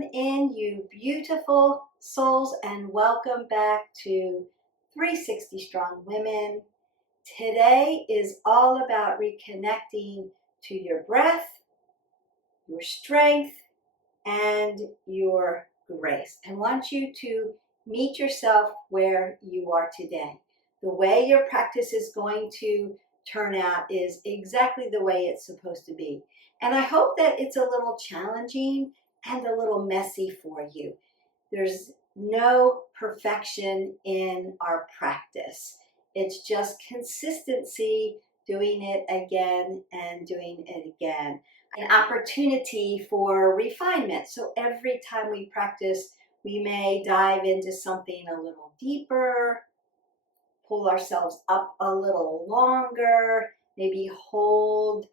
Welcome in, you beautiful souls, and welcome back to 360 Strong Women. Today is all about reconnecting to your breath, your strength, and your grace. I want you to meet yourself where you are today. The way your practice is going to turn out is exactly the way it's supposed to be. And I hope that it's a little challenging and a little messy for you. There's no perfection in our practice. It's just consistency, doing it again and doing it again. An opportunity for refinement. So every time we practice, we may dive into something a little deeper, pull ourselves up a little longer, maybe hold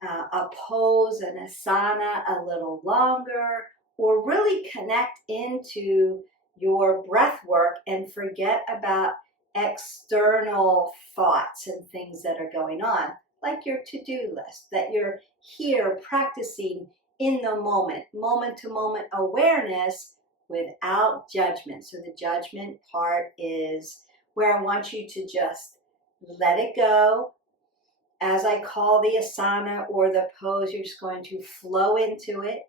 a pose, an asana a little longer, or really connect into your breath work and forget about external thoughts and things that are going on, like your to-do list, that you're here practicing in the moment to moment awareness without judgment. So the judgment part is where I want you to just let it go. As I call the asana or the pose, you're just going to flow into it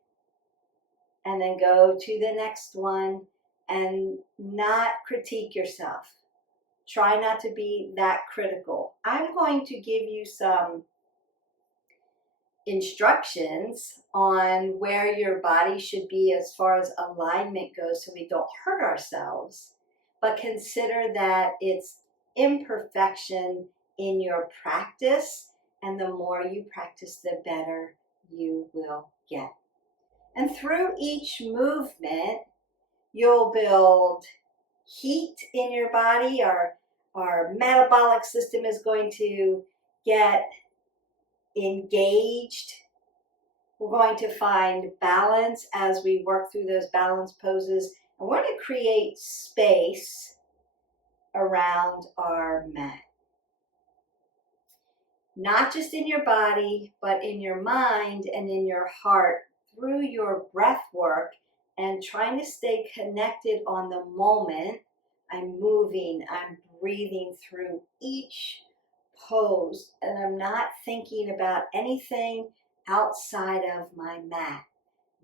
and then go to the next one and not critique yourself. Try not to be that critical. I'm going to give you some instructions on where your body should be as far as alignment goes so we don't hurt ourselves, but consider that it's imperfection in your practice, and the more you practice, the better you will get. And through each movement, you'll build heat in your body. Our metabolic system is going to get engaged. We're going to find balance as we work through those balance poses, and we're going to create space around our mat. Not just in your body, but in your mind and in your heart through your breath work, and trying to stay connected on the moment. I'm moving, I'm breathing through each pose, and I'm not thinking about anything outside of my mat.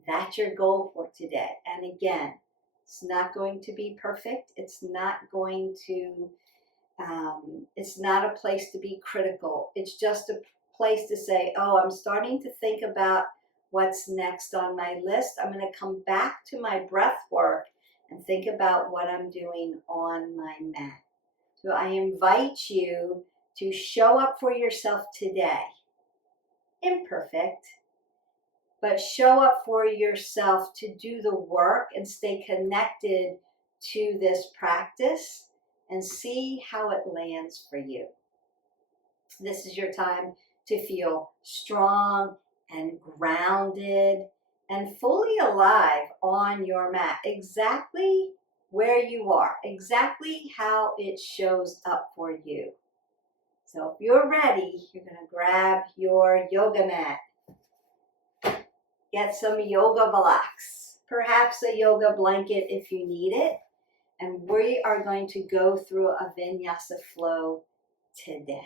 That's your goal for today. And again, it's not going to be perfect. It's not going to it's not a place to be critical. It's just a place to say, oh, I'm starting to think about what's next on my list. I'm going to come back to my breath work and think about what I'm doing on my mat. So I invite you to show up for yourself today. Imperfect, but show up for yourself to do the work and stay connected to this practice and see how it lands for you. This is your time to feel strong and grounded and fully alive on your mat, exactly where you are, exactly how it shows up for you. So if you're ready, you're going to grab your yoga mat. Get some yoga blocks, perhaps a yoga blanket if you need it. And we are going to go through a Vinyasa flow today.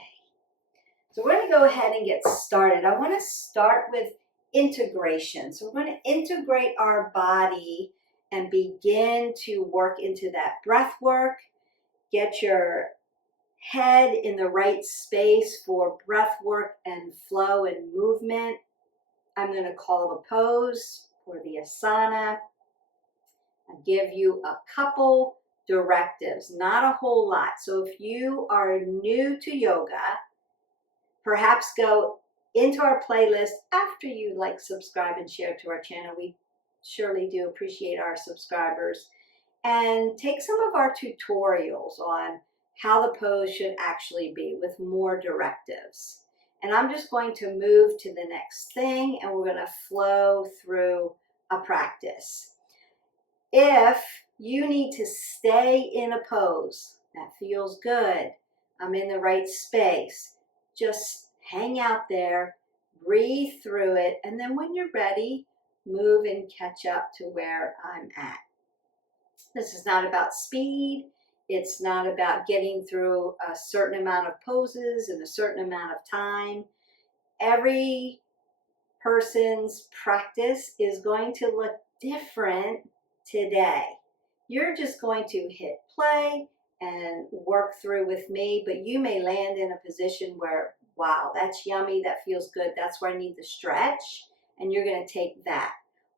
So we're going to go ahead and get started. I want to start with integration. So we're going to integrate our body and begin to work into that breath work. Get your head in the right space for breath work and flow and movement. I'm going to call the pose for the asana. I'll give you a couple directives, not a whole lot. So if you are new to yoga, perhaps go into our playlist after you subscribe and share to our channel. We surely do appreciate our subscribers. And take some of our tutorials on how the pose should actually be with more directives. And I'm just going to move to the next thing, and we're going to flow through a practice. If you need to stay in a pose that feels good, I'm in the right space, just hang out there, breathe through it, and then when you're ready, move and catch up to where I'm at. This is not about speed. It's not about getting through a certain amount of poses in a certain amount of time. Every person's practice is going to look different today. You're just going to hit play and work through with me, but you may land in a position where, wow, that's yummy, that feels good, that's where I need the stretch, and you're going to take that.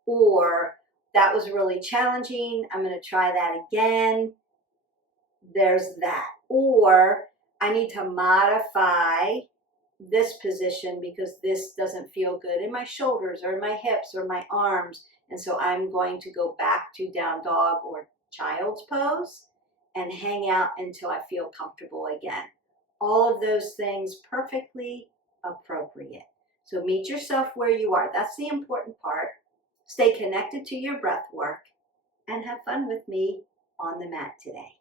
Or that was really challenging, I'm going to try that again. There's that. Or I need to modify this position because this doesn't feel good in my shoulders or in my hips or my arms, and so I'm going to go back to down dog or child's pose and hang out until I feel comfortable again. All of those things perfectly appropriate. So meet yourself where you are. That's the important part. Stay connected to your breath work and have fun with me on the mat today.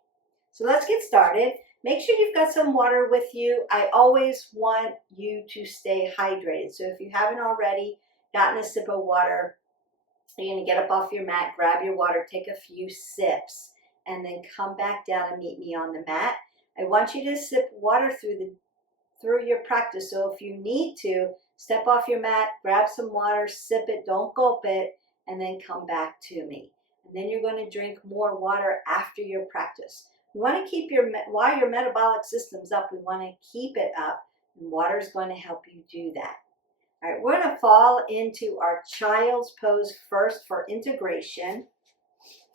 So let's get started. Make sure you've got some water with you. I always want you to stay hydrated. So if you haven't already gotten a sip of water, you're going to get up off your mat, grab your water, take a few sips, and then come back down and meet me on the mat. I want you to sip water through your practice. So if you need to, step off your mat, grab some water, sip it, don't gulp it, and then come back to me. And then you're going to drink more water after your practice. We want to keep while your metabolic system's up, we want to keep it up, and water is going to help you do that. All right, we're going to fall into our child's pose first for integration.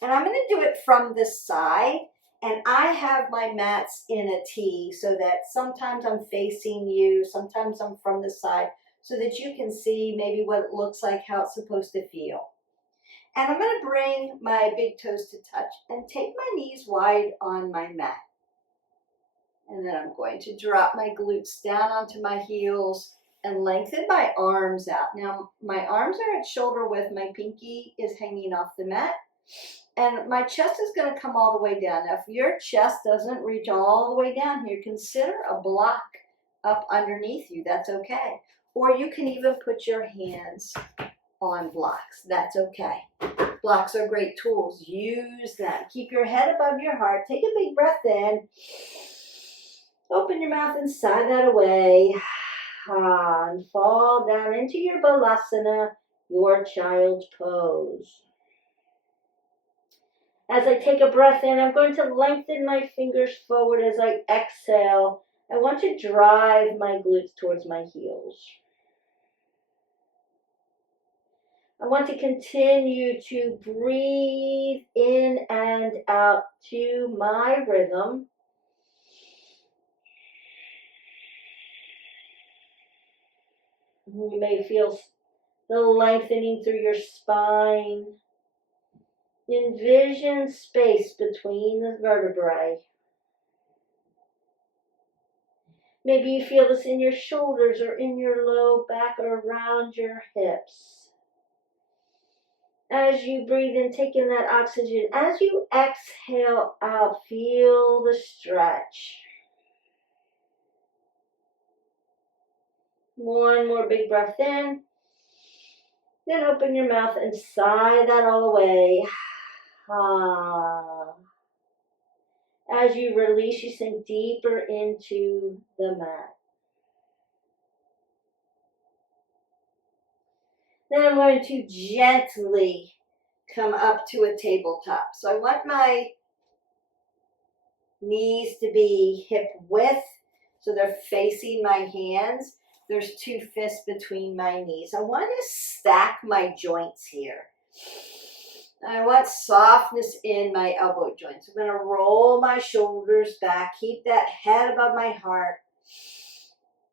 And I'm going to do it from this side. And I have my mats in a T so that sometimes I'm facing you, sometimes I'm from the side, so that you can see maybe what it looks like, how it's supposed to feel. And I'm going to bring my big toes to touch and take my knees wide on my mat. And then I'm going to drop my glutes down onto my heels and lengthen my arms out. Now, my arms are at shoulder width. My pinky is hanging off the mat. And my chest is going to come all the way down. Now, if your chest doesn't reach all the way down here, consider a block up underneath you. That's okay. Or you can even put your hands on blocks. That's okay. Blocks are great tools. Use them. Keep your head above your heart. Take a big breath in. Open your mouth and sigh that away. And fall down into your balasana, your child's pose. As I take a breath in, I'm going to lengthen my fingers forward as I exhale. I want to drive my glutes towards my heels. I want to continue to breathe in and out to my rhythm. You may feel the lengthening through your spine. Envision space between the vertebrae. Maybe you feel this in your shoulders or in your low back or around your hips. As you breathe in, take in that oxygen. As you exhale out, feel the stretch. One more big breath in. Then open your mouth and sigh that all away. As you release, you sink deeper into the mat. Then I'm going to gently come up to a tabletop. So I want my knees to be hip width, so they're facing my hands. There's 2 fists between my knees. I want to stack my joints here. I want softness in my elbow joints. I'm going to roll my shoulders back, keep that head above my heart,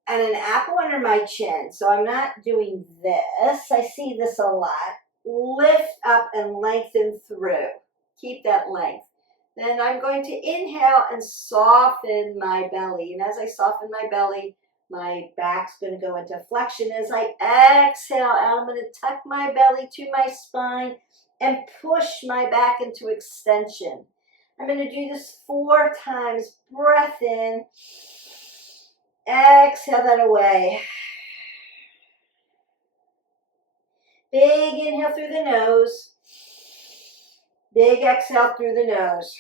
and an apple under my chin. So I'm not doing this. I see this a lot. Lift up and lengthen through. Keep that length. Then I'm going to inhale and soften my belly. And as I soften my belly, my back's going to go into flexion. As I exhale out, I'm going to tuck my belly to my spine and push my back into extension. I'm going to do this 4 times. Breath in. Exhale that away. Big inhale through the nose. Big exhale through the nose.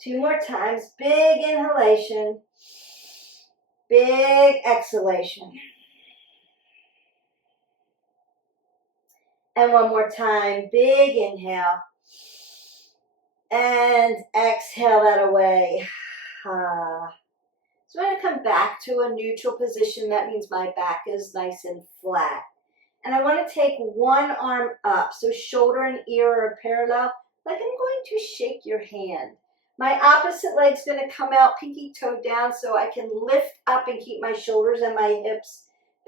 Two more times. Big inhalation. Big exhalation. And one more time. Big inhale. And exhale that away. So I'm going to come back to a neutral position. That means my back is nice and flat. And I want to take one arm up, so shoulder and ear are parallel, like I'm going to shake your hand. My opposite leg's going to come out, pinky toe down, so I can lift up and keep my shoulders and my hips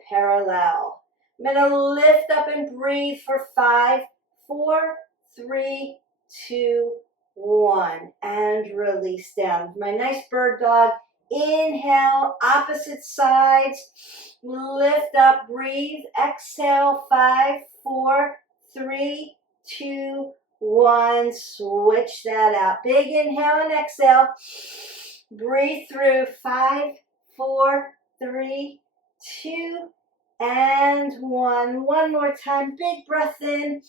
parallel. I'm going to lift up and breathe for 5, 4, 3, 2, 1. And release down. My nice bird dog. Inhale, opposite sides. Lift up, breathe. Exhale, 5, 4, 3, 2, 1. Switch that out. Big inhale and exhale. Breathe through. 5, 4, 3, 2, and 1. One more time. Big breath in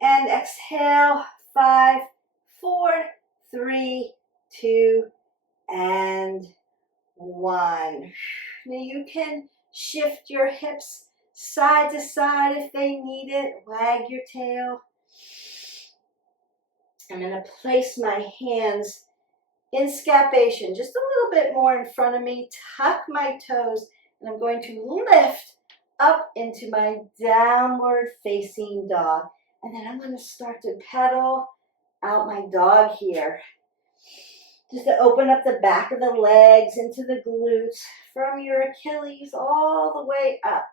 and exhale. 5, 4, 3, 2, and 1. Now you can shift your hips side to side if they need it. Wag your tail. I'm going to place my hands in scapation, just a little bit more in front of me. Tuck my toes, and I'm going to lift up into my downward facing dog. And then I'm going to start to pedal out my dog here. Just to open up the back of the legs into the glutes from your Achilles all the way up.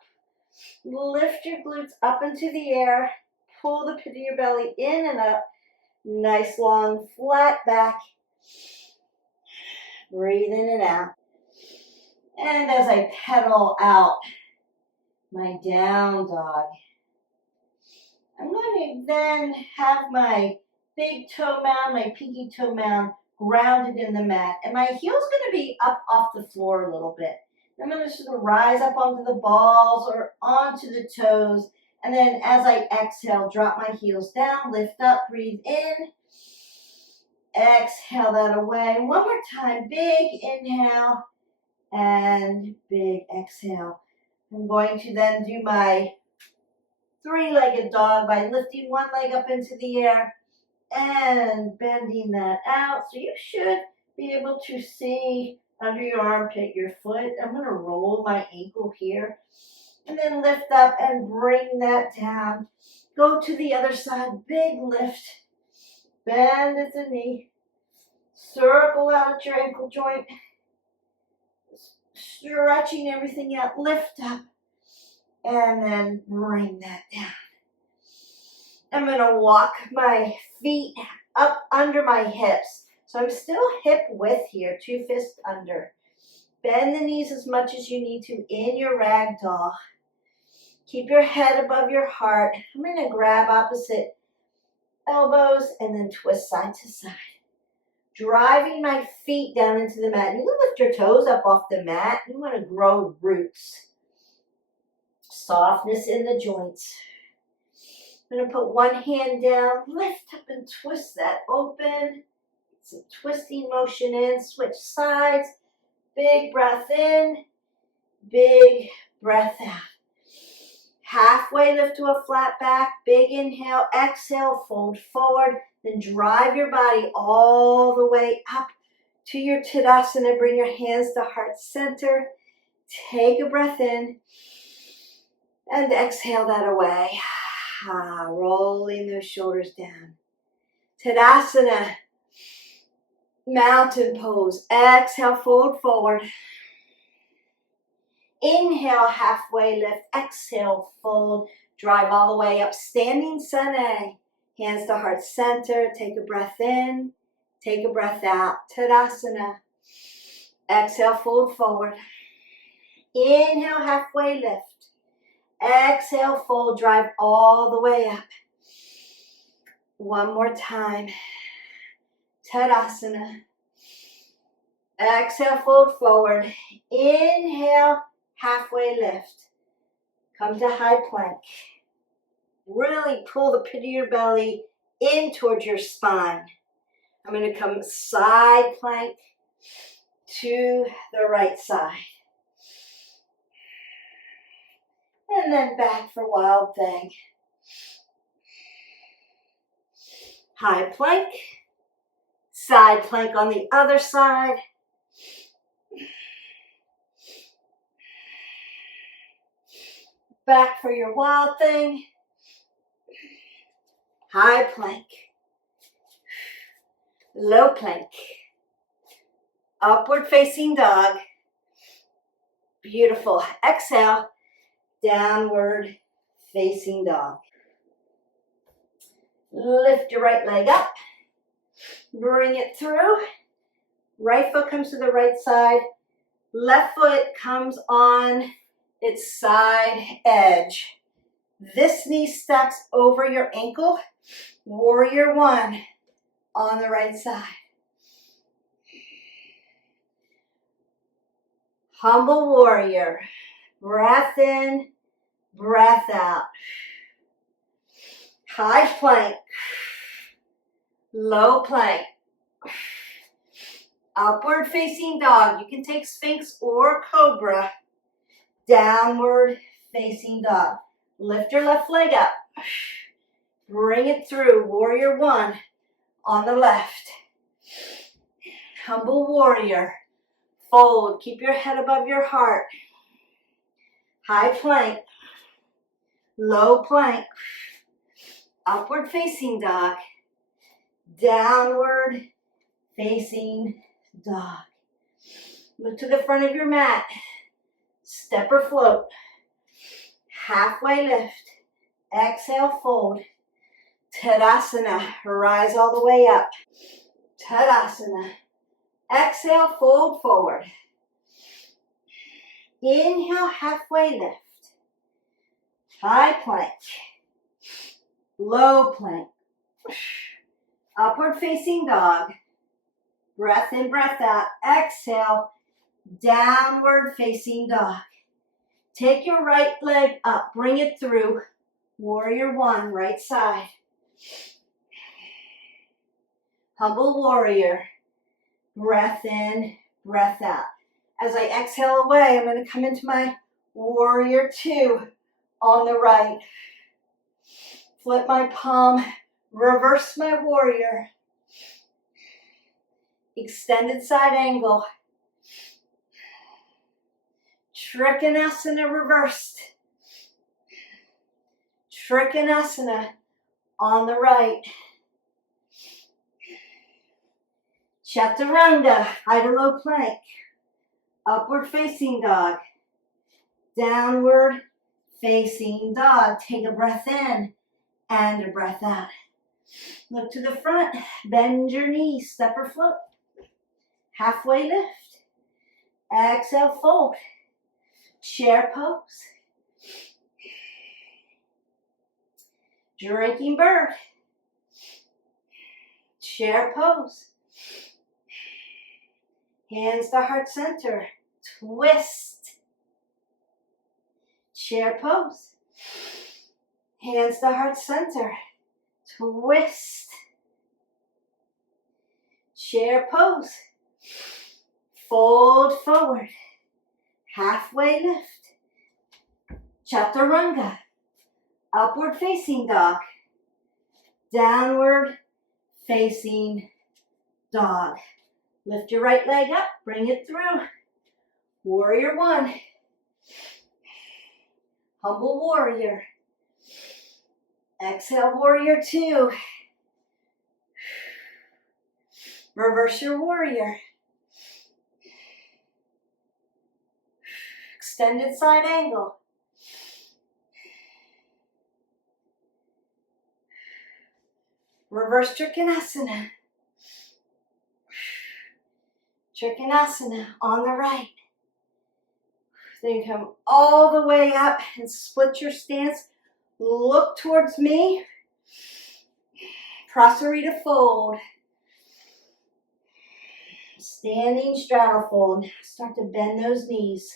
Lift your glutes up into the air. Pull the pit of your belly in and up. Nice long flat back. Breathe in and out. And as I pedal out my down dog, I'm going to then have my big toe mound, my pinky toe mound, grounded in the mat. And my heel's going to be up off the floor a little bit. I'm going to sort of rise up onto the balls or onto the toes. And then as I exhale, drop my heels down, lift up, breathe in. Exhale that away. One more time. Big inhale and big exhale. I'm going to then do my three-legged dog by lifting one leg up into the air and bending that out. So you should be able to see under your armpit, your foot. I'm going to roll my ankle here and then lift up and bring that down. Go to the other side, big lift. Bend at the knee. Circle out at your ankle joint. Stretching everything out. Lift up and then bring that down. I'm going to walk my feet up under my hips. So I'm still hip width here, 2 fists under. Bend the knees as much as you need to in your ragdoll. Keep your head above your heart. I'm going to grab opposite elbows and then twist side to side. Driving my feet down into the mat. You can lift your toes up off the mat. You want to grow roots. Softness in the joints. I'm going to put one hand down, lift up and twist that open. Some twisting motion in, switch sides. Big breath in, big breath out. Halfway lift to a flat back, big inhale, exhale, fold forward, then drive your body all the way up to your Tadasana. Bring your hands to heart center. Take a breath in and exhale that away. Rolling those shoulders down. Tadasana, mountain pose. Exhale, fold forward. Inhale, halfway lift. Exhale, fold. Drive all the way up. Standing Sunny. Hands to heart center. Take a breath in. Take a breath out. Tadasana. Exhale, fold forward. Inhale, halfway lift. Exhale, fold, drive all the way up. One more time. Tadasana. Exhale, fold forward. Inhale, halfway lift. Come to high plank. Really pull the pit of your belly in towards your spine. I'm going to come side plank to the right side. And then back for wild thing. High plank. Side plank on the other side. Back for your wild thing. High plank. Low plank. Upward facing dog. Beautiful. Exhale. Downward facing dog. Lift your right leg up. Bring it through. Right foot comes to the right side. Left foot comes on its side edge. This knee stacks over your ankle. Warrior one on the right side. Humble warrior. Breath in, breath out. High plank. Low plank. Upward facing dog. You can take Sphinx or Cobra. Downward facing dog. Lift your left leg up. Bring it through. Warrior one on the left. Humble warrior. Fold. Keep your head above your heart. High plank. Low plank. Upward facing dog. Downward facing dog. Look to the front of your mat. Step or float. Halfway lift. Exhale, fold. Tadasana. Rise all the way up. Tadasana. Exhale, fold forward. Inhale, halfway lift. High plank. Low plank. Upward facing dog. Breath in, breath out. Exhale, downward facing dog. Take your right leg up. Bring it through. Warrior one, right side. Humble warrior. Breath in, breath out. As I exhale away, I'm going to come into my warrior two on the right. Flip my palm. Reverse my warrior. Extended side angle. Trikonasana reversed. Trikonasana on the right. Chaturanga, high to low plank. Upward facing dog. Downward facing dog. Take a breath in and a breath out. Look to the front. Bend your knees. Step or float. Halfway lift. Exhale, fold. Chair pose. Drinking bird. Chair pose. Hands to heart center. Twist. Chair pose. Hands to heart center. Twist. Chair pose. Fold forward. Halfway lift. Chaturanga. Upward facing dog. Downward facing dog. Lift your right leg up. Bring it through. Warrior one. Humble warrior. Exhale, warrior two. Reverse your warrior. Extended side angle. Reverse Trikonasana. Trikonasana on the right. Then you come all the way up and split your stance. Look towards me. Prasarita fold. Standing straddle fold. Start to bend those knees.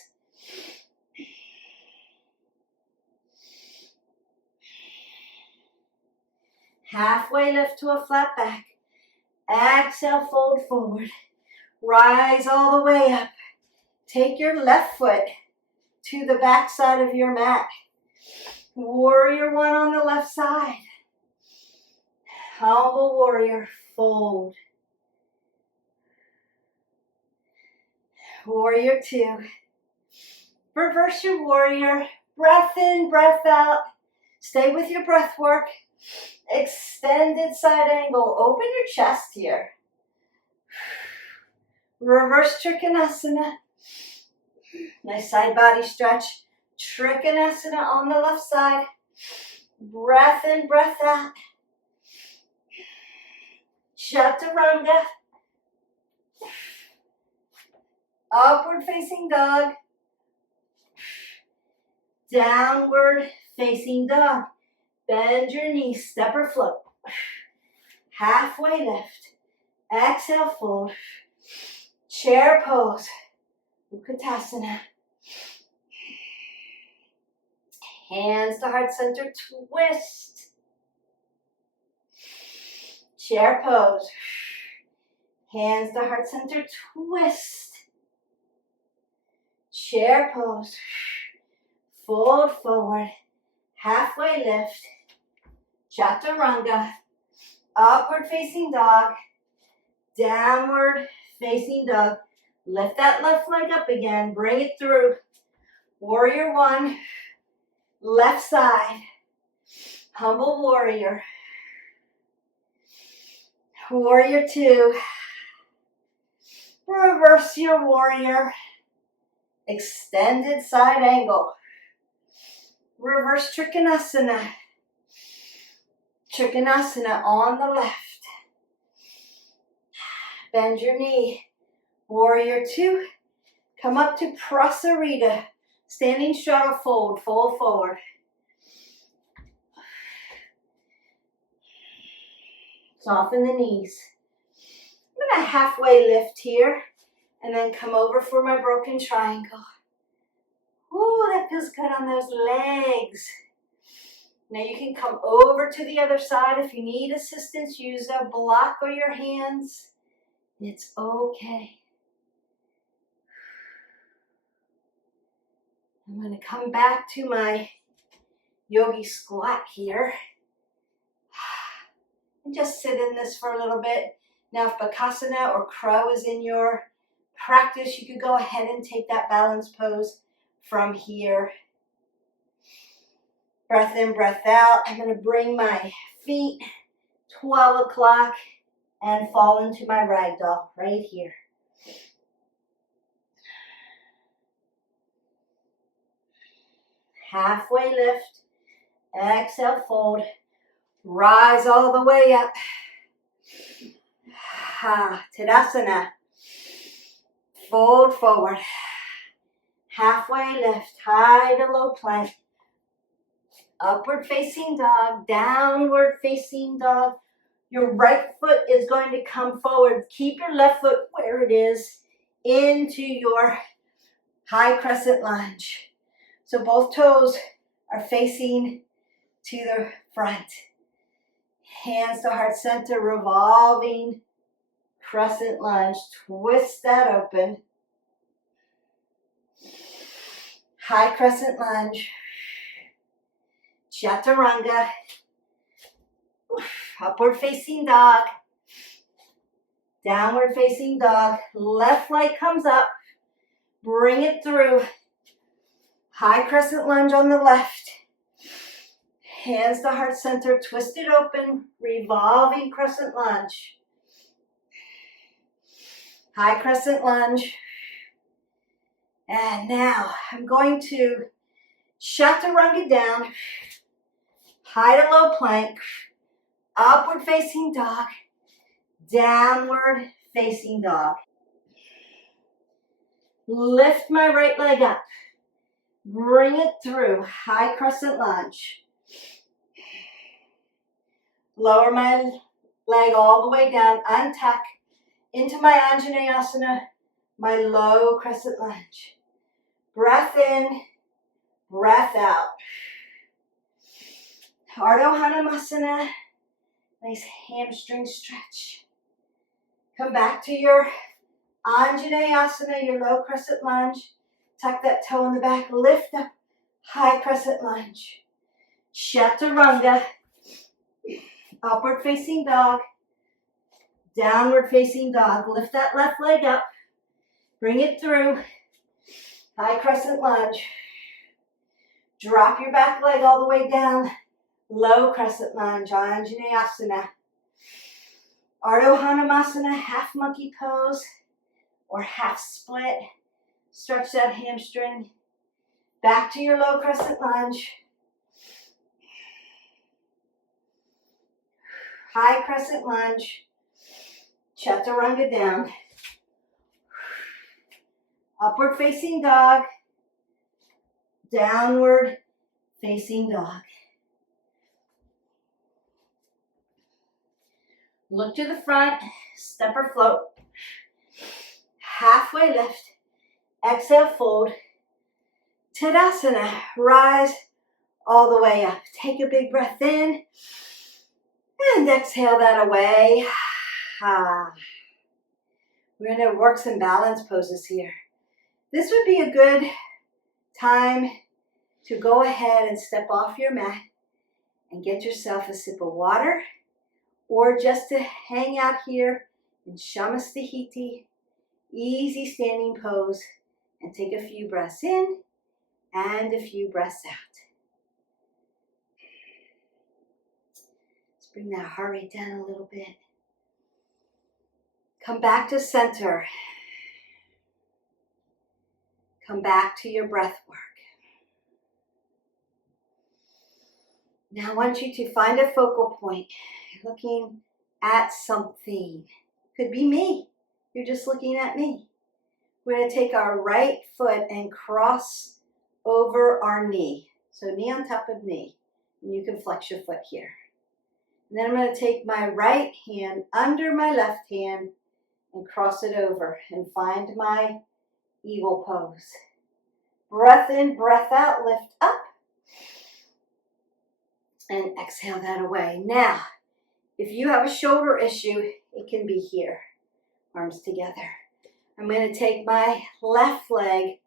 Halfway lift to a flat back. Exhale, fold forward. Rise all the way up. Take your left foot to the back side of your mat. Warrior one on the left side. Humble warrior, fold. Warrior two. Reverse your warrior. Breath in, breath out. Stay with your breath work. Extended side angle. Open your chest here. Reverse Trikonasana. Nice side body stretch. Trikonasana on the left side. Breath in, breath out. Chaturanga. Upward facing dog. Downward facing dog. Bend your knees, step or float. Halfway lift. Exhale, fold. Chair pose. Utkatasana. Hands to heart center, twist. Chair pose. Hands to heart center, twist. Chair pose. Fold forward. Halfway lift. Chaturanga. Upward facing dog. Downward facing dog. Lift that left leg up again. Bring it through. Warrior one. Left side. Humble warrior. Warrior two. Reverse your warrior. Extended side angle. Reverse Trikonasana. Trikonasana on the left. Bend your knee. Warrior two. Come up to Prasarita. Standing straddle fold. Fold forward. Soften the knees. I'm going to halfway lift here. And then come over for my broken triangle. Ooh, that feels good on those legs. Now you can come over to the other side. If you need assistance, use a block or your hands. It's okay. I'm going to come back to my yogi squat here. And just sit in this for a little bit. Now if Bakasana or crow is in your practice, you could go ahead and take that balance pose from here. Breath in, breath out. I'm going to bring my feet 12 o'clock and fall into my ragdoll right here. Halfway lift. Exhale, fold. Rise all the way up. Tadasana. Fold forward. Halfway lift. High to low plank. Upward facing dog. Downward facing dog. Your right foot is going to come forward. Keep your left foot where it is into your high crescent lunge. So both toes are facing to the front. Hands to heart center, revolving crescent lunge. Twist that open. High crescent lunge. Chaturanga. Upward facing dog. Downward facing dog. Left leg comes up. Bring it through. High crescent lunge on the left. Hands to heart center, twist it open. Revolving crescent lunge. High crescent lunge. And now I'm going to chaturanga down. High to low plank. Upward facing dog. Downward facing dog. Lift my right leg up. Bring it through. High crescent lunge. Lower my leg all the way down. Untuck into my Anjaneyasana. My low crescent lunge. Breath in. Breath out. Ardha Hanumasana. Nice hamstring stretch. Come back to your Anjaneyasana, your low crescent lunge. Tuck that toe in the back, lift up, high crescent lunge. Chaturanga, upward facing dog, downward facing dog. Lift that left leg up, bring it through, high crescent lunge. Drop your back leg all the way down, low crescent lunge, Anjaneyasana. Ardha Hanumasana, half monkey pose or half split. Stretch that hamstring. Back to your low crescent lunge. High crescent lunge. Chaturanga down. Upward facing dog. Downward facing dog. Look to the front, step or float. Halfway lift. Exhale, fold. Tadasana, rise all the way up. Take a big breath in and exhale that away. We're going to work some balance poses here. This would be a good time to go ahead and step off your mat and get yourself a sip of water, or just to hang out here in Shamastihiti, easy standing pose, and take a few breaths in and a few breaths out. Let's bring that heart rate down a little bit. Come back to center. Come back to your breath work. Now I want you to find a focal point. You're looking at something. Could be me. You're just looking at me. We're going to take our right foot and cross over our knee. So knee on top of knee. And you can flex your foot here. And then I'm going to take my right hand under my left hand and cross it over and find my eagle pose. Breath in, breath out, lift up. And exhale that away. Now, if you have a shoulder issue, it can be here. Arms together. I'm going to take my left leg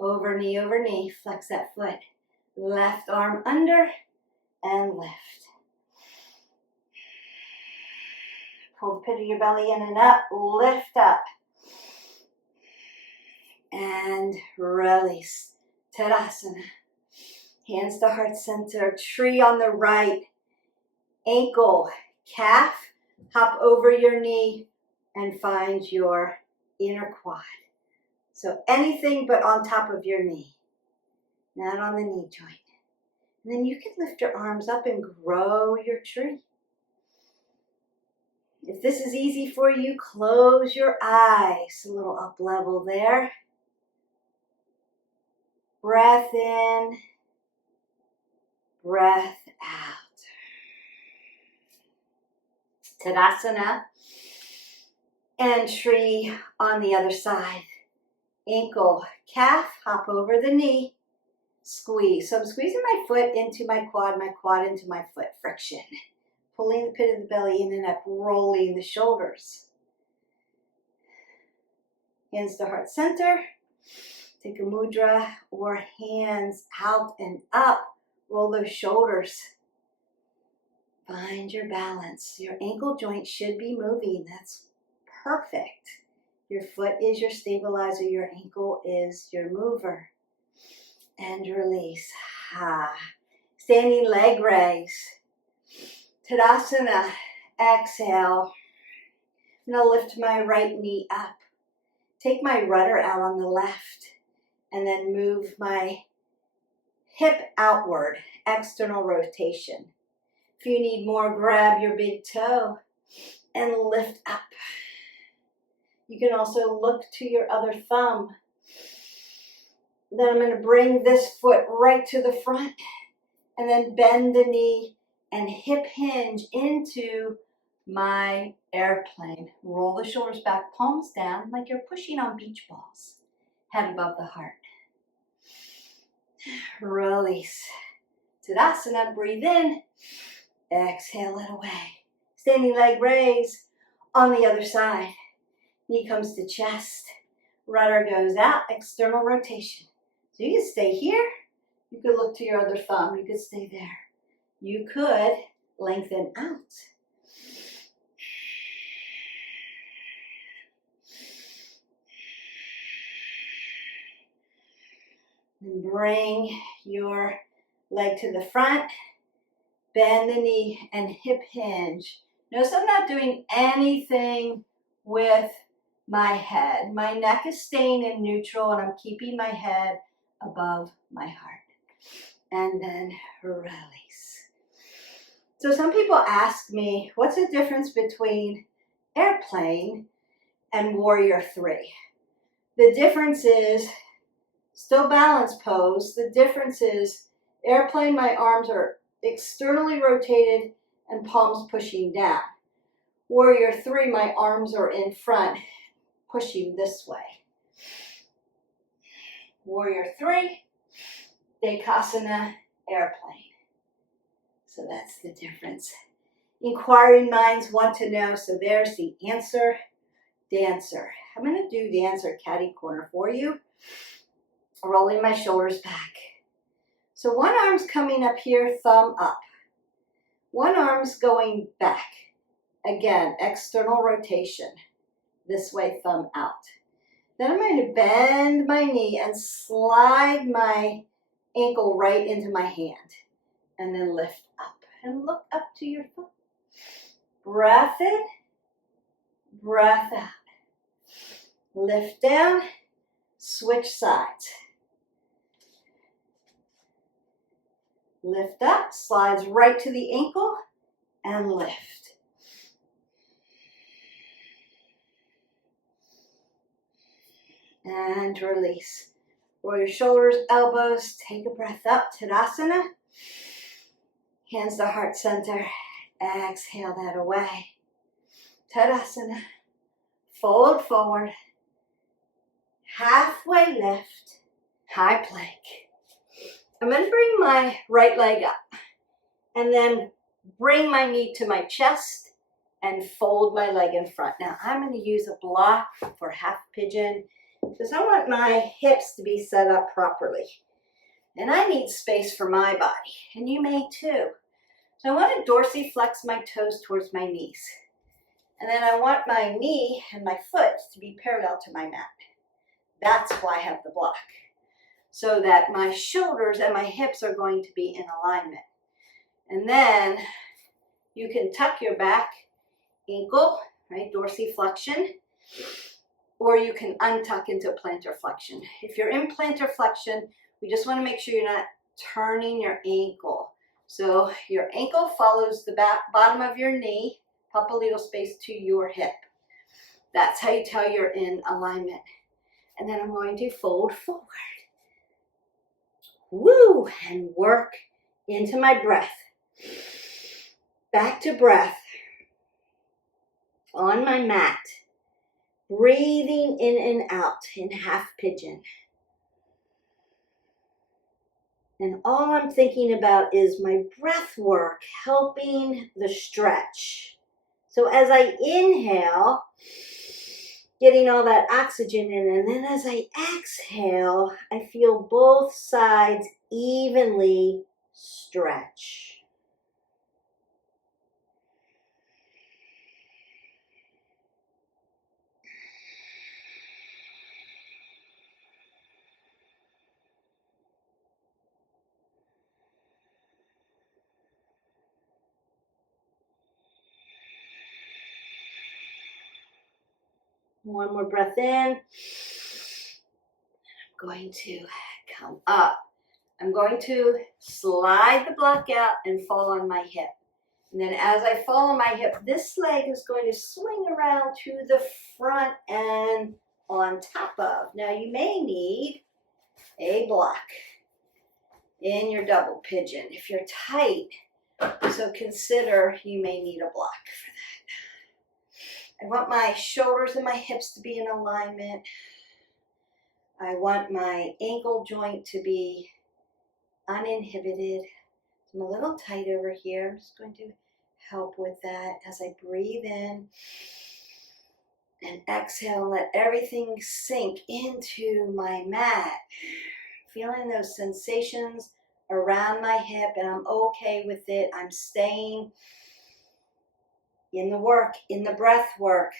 over knee, flex that foot. Left arm under and lift. Pull the pit of your belly in and up, lift up. And release. Tadasana. Hands to heart center, tree on the right. Ankle, calf, hop over your knee and find your inner quad. So anything but on top of your knee, not on the knee joint. And then you can lift your arms up and grow your tree. If this is easy for you, close your eyes. A little up level there. Breath in, breath out. Tadasana. And tree on the other side. Ankle, calf, hop over the knee, squeeze. So I'm squeezing my foot into my quad into my foot, friction. Pulling the pit of the belly in and up, rolling the shoulders. Hands to heart center. Take a mudra or hands out and up. Roll those shoulders. Find your balance. Your ankle joint should be moving. That's perfect. Your foot is your stabilizer. Your ankle is your mover. And release. Standing leg raise. Tadasana. Exhale. I'm going to lift my right knee up. Take my rudder out on the left. And then move my hip outward. External rotation. If you need more, grab your big toe and lift up. You can also look to your other thumb. Then I'm going to bring this foot right to the front and then bend the knee and hip hinge into my airplane. Roll the shoulders back, palms down like you're pushing on beach balls. Head above the heart. Release. Tadasana, breathe in. Exhale it away. Standing leg raise on the other side. Knee comes to chest. Rudder goes out, external rotation. So you can stay here. You could look to your other thumb. You could stay there. You could lengthen out. And bring your leg to the front. Bend the knee and hip hinge. Notice I'm not doing anything with my head. My neck is staying in neutral and I'm keeping my head above my heart. And then release. So some people ask me, what's the difference between airplane and warrior 3? The difference is still balance pose. The difference is airplane, my arms are externally rotated and palms pushing down. Warrior 3, my arms are in front, pushing this way. Warrior 3, Dekasana, airplane. So that's the difference. Inquiring minds want to know, so there's the answer, dancer. I'm going to do dancer catty corner for you. Rolling my shoulders back. So one arm's coming up here, thumb up. One arm's going back. Again, external rotation. This way, thumb out. Then I'm going to bend my knee and slide my ankle right into my hand. And then lift up and look up to your foot. Breath in, breath out. Lift down, switch sides. Lift up, slides right to the ankle, and lift. And release. Roll your shoulders, elbows, take a breath up, Tadasana. Hands to heart center, exhale that away. Tadasana, fold forward, halfway lift, high plank. I'm going to bring my right leg up and then bring my knee to my chest and fold my leg in front. Now I'm going to use a block for half pigeon because I want my hips to be set up properly. And I need space for my body, and you may too. So I want to dorsiflex my toes towards my knees. And then I want my knee and my foot to be parallel to my mat. That's why I have the block. So that my shoulders and my hips are going to be in alignment. And then you can tuck your back ankle, right, dorsiflexion, or you can untuck into plantar flexion. If you're in plantar flexion, we just want to make sure you're not turning your ankle. So your ankle follows the bottom of your knee, papalito space to your hip. That's how you tell you're in alignment. And then I'm going to fold forward. Woo! And work into my breath. Back to breath. On my mat. Breathing in and out in half pigeon. And all I'm thinking about is my breath work helping the stretch. So as I inhale, getting all that oxygen in, and then as I exhale, I feel both sides evenly stretch. One more breath in. I'm going to come up. I'm going to slide the block out and fall on my hip. And then as I fall on my hip, this leg is going to swing around to the front and on top of. Now you may need a block in your double pigeon if you're tight. So consider you may need a block for that. I want my shoulders and my hips to be in alignment. I want my ankle joint to be uninhibited. I'm a little tight over here. I'm just going to help with that as I breathe in and exhale and let everything sink into my mat. Feeling those sensations around my hip, and I'm okay with it. I'm staying in the work, in the breath work.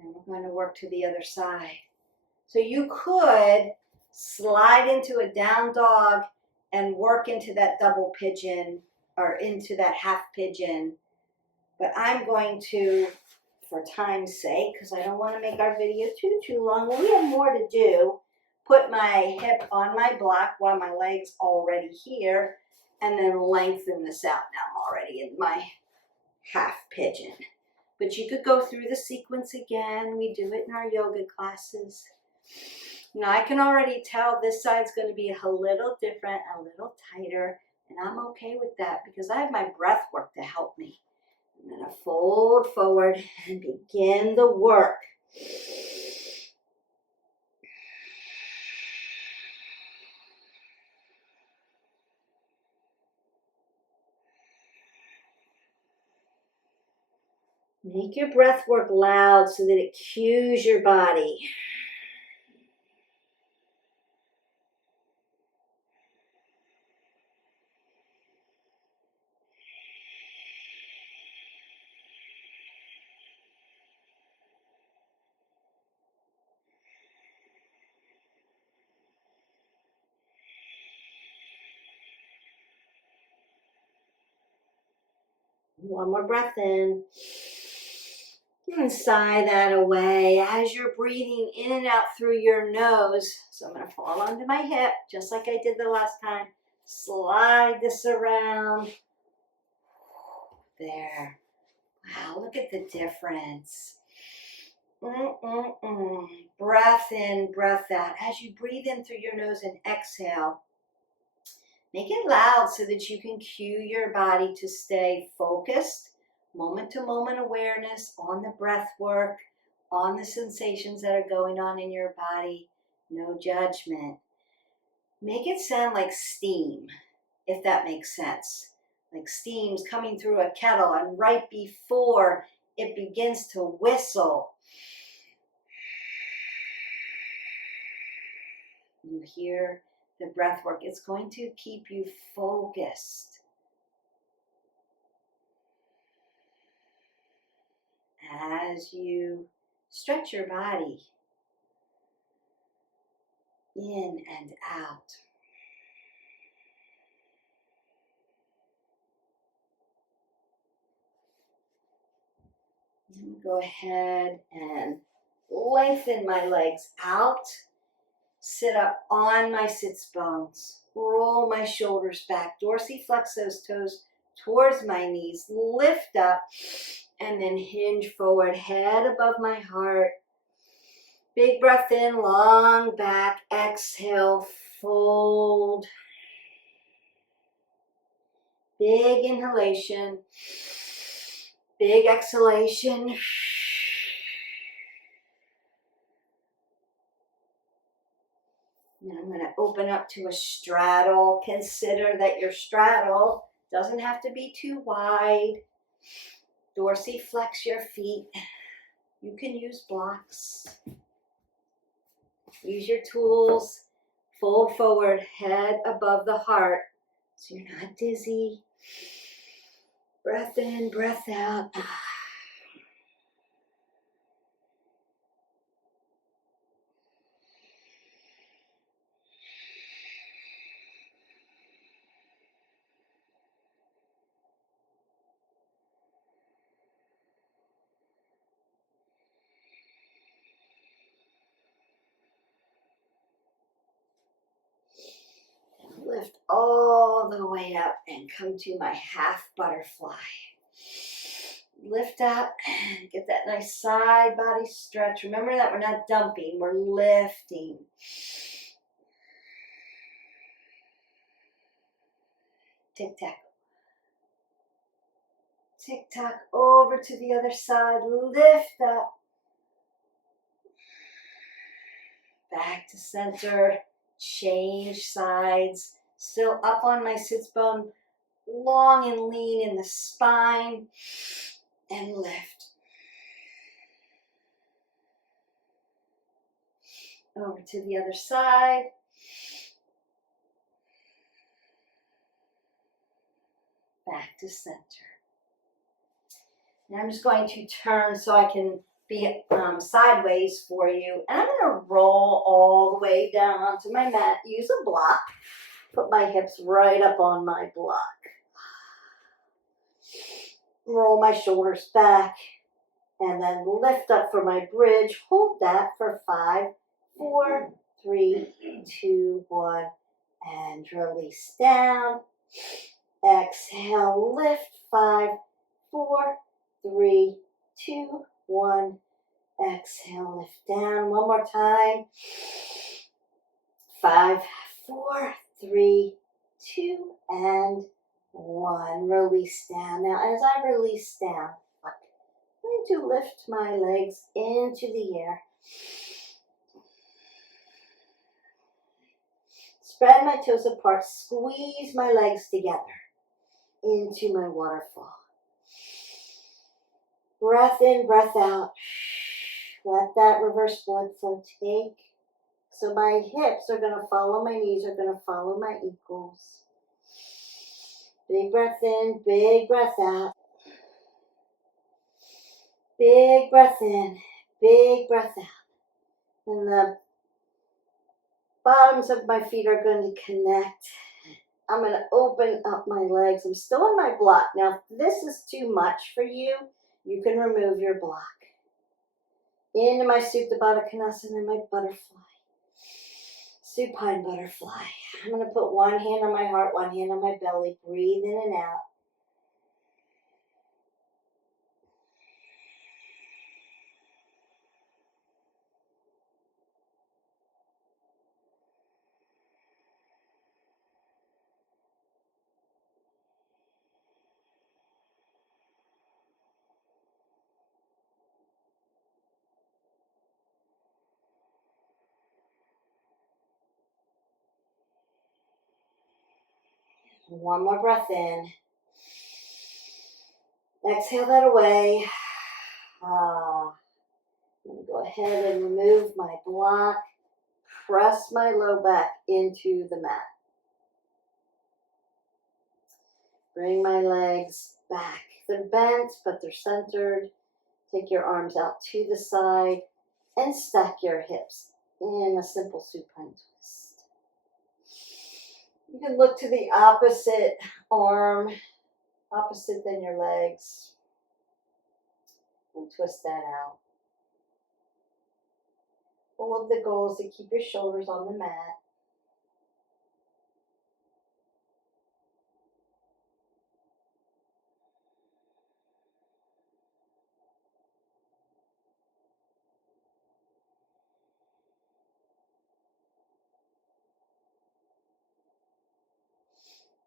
And we're going to work to the other side. So you could slide into a down dog and work into that double pigeon or into that half pigeon. But I'm going to, for time's sake, because I don't want to make our video too long, we have more to do, put my hip on my block while my leg's already here, and then lengthen this out. Now I'm already in my half pigeon. But you could go through the sequence again. We do it in our yoga classes. Now I can already tell this side's going to be a little different, a little tighter, and I'm okay with that because I have my breath work to help me. I'm going to fold forward and begin the work. Make your breath work loud so that it cues your body. One more breath in. And sigh that away as you're breathing in and out through your nose. So I'm going to fall onto my hip, just like I did the last time. Slide this around. There. Wow, look at the difference. Breath in, breath out. As you breathe in through your nose and exhale, make it loud so that you can cue your body to stay focused, moment-to-moment awareness on the breath work, on the sensations that are going on in your body. No judgment. Make it sound like steam, if that makes sense. Like steam's coming through a kettle, and right before it begins to whistle, you hear the breath work. It's going to keep you focused. As you stretch your body in and out. Go ahead and lengthen my legs out. Sit up on my sits bones. Roll my shoulders back. Dorsiflex those toes towards my knees. Lift up and then hinge forward. Head above my heart. Big breath in, long back. Exhale, fold. Big inhalation. Big exhalation. Now I'm going to open up to a straddle. Consider that your straddle doesn't have to be too wide. Dorsiflex your feet. You can use blocks. Use your tools. Fold forward, head above the heart so you're not dizzy. Breath in, breath out. Lift all the way up and come to my half butterfly. Lift up and get that nice side body stretch. Remember that we're not dumping, we're lifting. Tic-tac. Tick-tock over to the other side. Lift up. Back to center. Change sides. Still up on my sits bone. Long and lean in the spine. And lift. Over to the other side. Back to center. Now I'm just going to turn so I can be sideways for you. And I'm going to roll all the way down onto my mat. Use a block. Put my hips right up on my block. Roll my shoulders back. And then lift up for my bridge. Hold that for 5, 4, 3, 2, 1. And release down. Exhale, lift. 5, 4, 3, 2, 1. Exhale, lift down. One more time. 5, 4, 3, 2, and 1. Release down. Now, as I release down, I'm going to lift my legs into the air. Spread my toes apart. Squeeze my legs together into my waterfall. Breath in, breath out. Let that reverse blood flow take. So my hips are going to follow my knees, are going to follow my ankles. Big breath in, big breath out. Big breath in, big breath out. And the bottoms of my feet are going to connect. I'm going to open up my legs. I'm still on my block. Now, if this is too much for you, you can remove your block. Into my Supta Baddha Konasana, my butterfly. Supine butterfly. I'm going to put one hand on my heart, one hand on my belly. Breathe in and out. One more breath in. Exhale that away. I'm going to go ahead and remove my block. Press my low back into the mat. Bring my legs back. They're bent, but they're centered. Take your arms out to the side and stack your hips in a simple supine twist. You can look to the opposite arm, opposite than your legs, and twist that out. All of the goal is to keep your shoulders on the mat.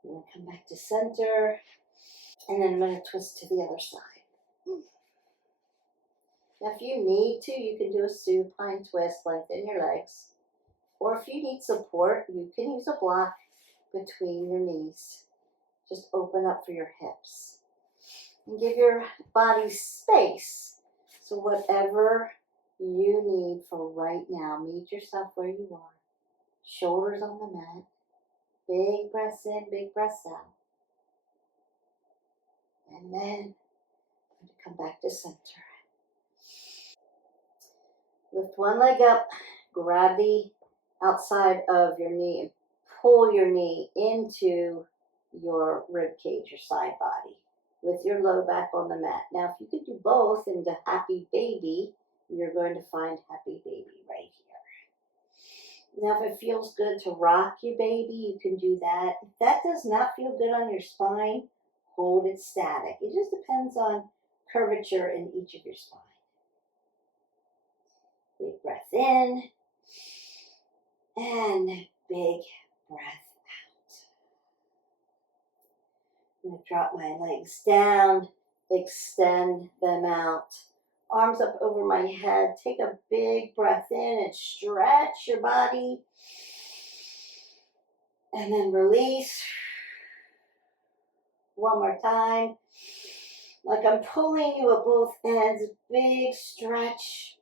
I'm going to come back to center, and then I'm going to twist to the other side. Now, if you need to, you can do a supine twist, lengthen your legs. Or if you need support, you can use a block between your knees. Just open up for your hips. And give your body space. So whatever you need for right now, meet yourself where you are. Shoulders on the mat. Big breaths in, big breaths out. And then I'm going to come back to center. Lift one leg up. Grab the outside of your knee and pull your knee into your rib cage, your side body, with your low back on the mat. Now, if you could do both into happy baby, you're going to find happy baby right here. Now, if it feels good to rock your baby, you can do that. If that does not feel good on your spine, hold it static. It just depends on curvature in each of your spine. Big breath in, and big breath out. I'm going to drop my legs down, extend them out. Arms up over my head. Take a big breath in and stretch your body. And then release. One more time. Like I'm pulling you at both ends. Big stretch.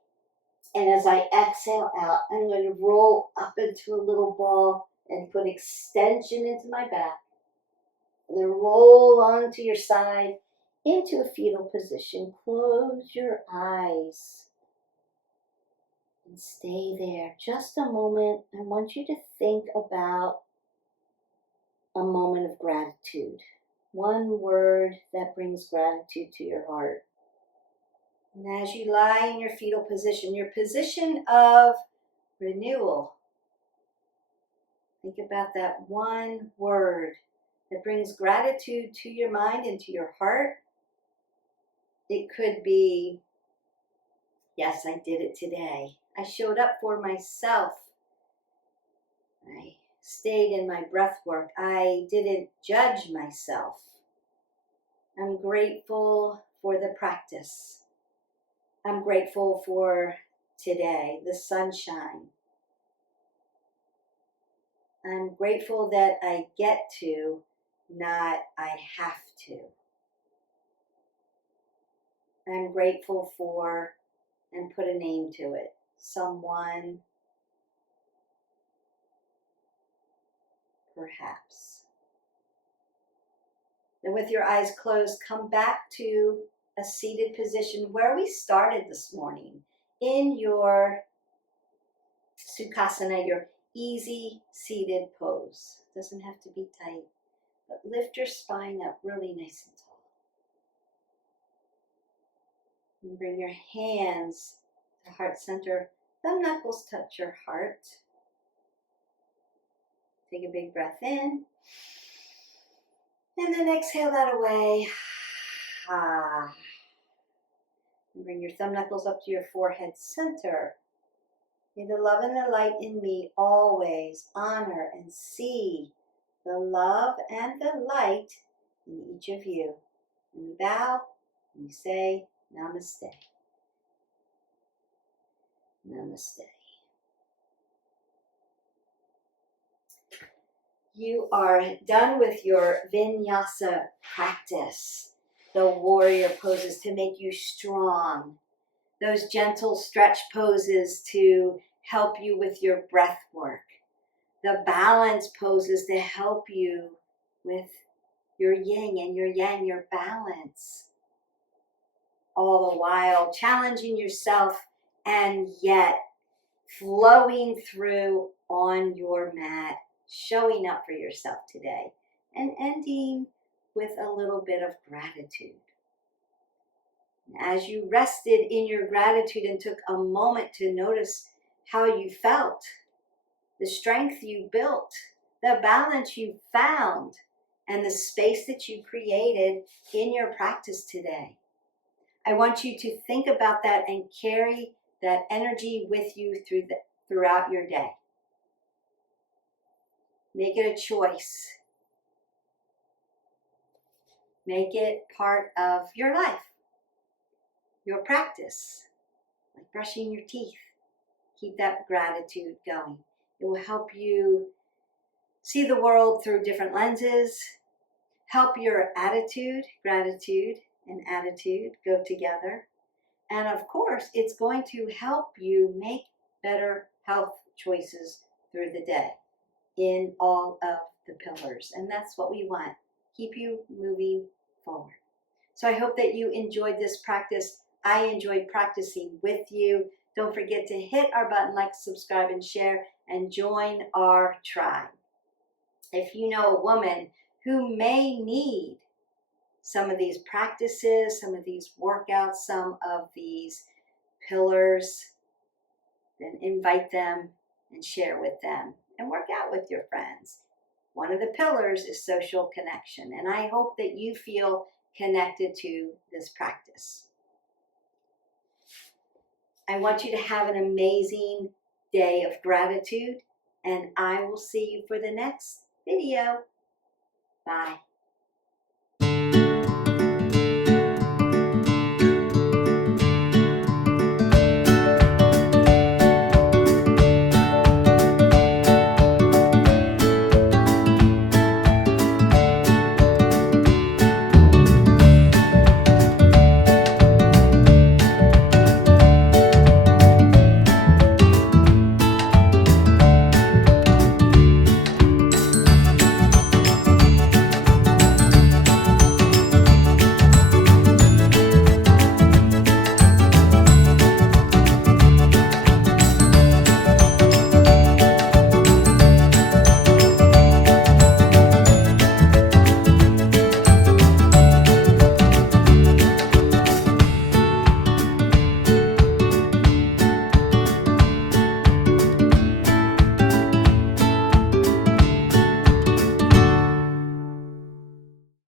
And as I exhale out, I'm going to roll up into a little ball and put extension into my back. And then roll onto your side into a fetal position. Close your eyes and stay there. Just a moment. I want you to think about a moment of gratitude. One word that brings gratitude to your heart. And as you lie in your fetal position, your position of renewal, think about that one word that brings gratitude to your mind and to your heart. It could be, yes, I did it today. I showed up for myself. I stayed in my breath work. I didn't judge myself. I'm grateful for the practice. I'm grateful for today, the sunshine. I'm grateful that I get to, not I have to. I'm grateful for, and put a name to it, someone, perhaps. Then with your eyes closed, come back to a seated position where we started this morning, in your Sukhasana, your easy seated pose. Doesn't have to be tight, but lift your spine up really nice and tall. And bring your hands to heart center. Thumb knuckles touch your heart. Take a big breath in. And then exhale that away. And bring your thumb knuckles up to your forehead center. May the love and the light in me always honor and see the love and the light in each of you. And we bow and we say namaste. Namaste. You are done with your Vinyasa practice, the warrior poses to make you strong, those gentle stretch poses to help you with your breath work, the balance poses to help you with your yin and your yang, your balance, all the while challenging yourself and yet flowing through on your mat, showing up for yourself today, and ending with a little bit of gratitude. As you rested in your gratitude and took a moment to notice how you felt, the strength you built, the balance you found, and the space that you created in your practice today, I want you to think about that and carry that energy with you throughout your day. Make it a choice. Make it part of your life, your practice, like brushing your teeth. Keep that gratitude going. It will help you see the world through different lenses, help your attitude, gratitude and attitude go together. And of course, it's going to help you make better health choices through the day in all of the pillars. And that's what we want. Keep you moving forward. So I hope that you enjoyed this practice. I enjoyed practicing with you. Don't forget to hit our button, like, subscribe, and share, and join our tribe. If you know a woman who may need some of these practices, some of these workouts, some of these pillars, then invite them and share with them and work out with your friends. One of the pillars is social connection, and I hope that you feel connected to this practice. I want you to have an amazing day of gratitude, and I will see you for the next video. Bye.